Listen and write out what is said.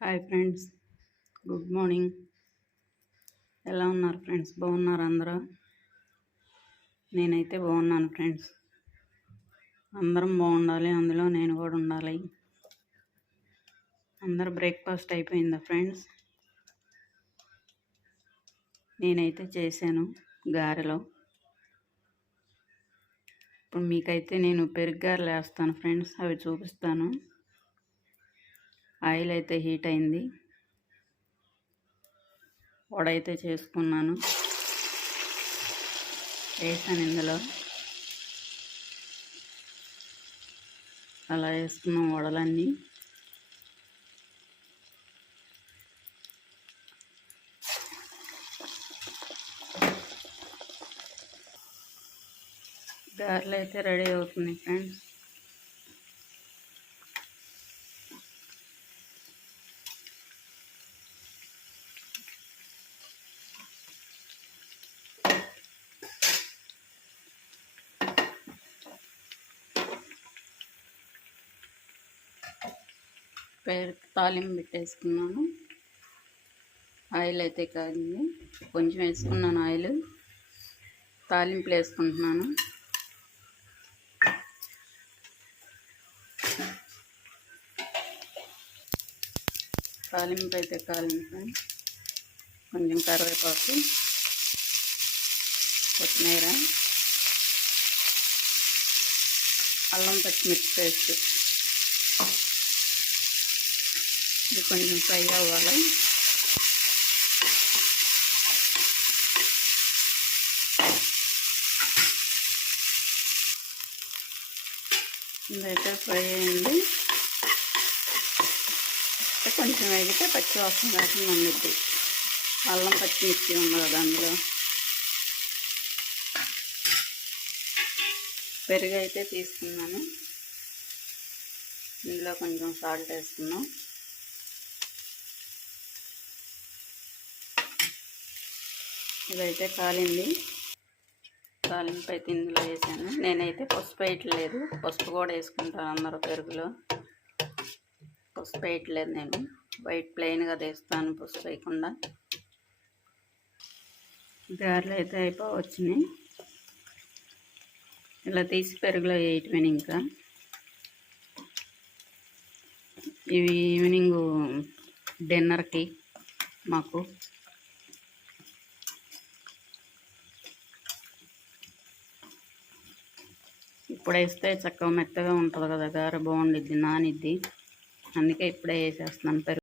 Hi friends. Good morning. ఎలా ఉన్నారు friends? బాగున్నారు అందరూ? నేనైతే బాగున్నాను ఫ్రెండ్స్. అందరం బాగుండాలి అందులో నేను కూడా ఉండాలి. అందరు బ్రేక్ఫాస్ట్ అయిపోయిందా ఫ్రెండ్స్? నేనైతే చేశాను గారెలో. ఇప్పుడు మీకైతే నేను పెరుగారెలు వేస్తాను ఫ్రెండ్స్ అవి చూపిస్తాను. ఆయిల్ అయితే హీట్ అయింది. వడ అయితే చేసుకున్నాను. వేసాను ఇందులో. అలా వేసుకున్నాం వడలన్నీ. గారెలు అయితే రెడీ అవుతుంది ఫ్రెండ్స్. తాలింపు పెట్టేసుకున్నాను. ఆయిల్ అయితే కాగింది. కొంచెం వేసుకున్నాను ఆయిల్. తాలింపులు వేసుకుంటున్నాను. తాలింపు అయితే కాలింపు కొంచెం కరివేపాకు కొత్తిమీర అల్లం పచ్చిమిర్చి పేస్ట్. ఇది కొంచెం ఫ్రై అవ్వాలి. ఇదైతే ఫ్రై అయింది. కొంచెం వేగితే పచ్చి వాసన రాకుండా ఉండిద్ది. అల్లం పచ్చిమిర్చి ఉంది కదా అందులో. పెరుగు అయితే తీసుకున్నాను. ఇందులో కొంచెం సాల్ట్ వేసుకున్నాం. ఇదైతే కాలింది. తాలింపు అయితే ఇందులో వేసాను. నేనైతే పసుపు వేయట్లేదు. పసుపు కూడా వేసుకుంటాను అందరూ పెరుగులో. పసుపు వేయట్లేదు నేను. వైట్ ప్లెయిన్గా తీస్తాను పసుపు వేయకుండా. గారెలు అయితే అయిపోవచ్చినాయి ఇలా తీసి పెరుగులో వేయటమే ఇంకా? ఇవి ఈవినింగ్ డిన్నర్కి మాకు ఇప్పుడు వేస్తే చక్కగా మెత్తగా ఉంటుంది కదా గారు బాగుండిద్ది నానిద్ది. అందుకే ఇప్పుడే వేసేస్తున్నాను పెరుగు.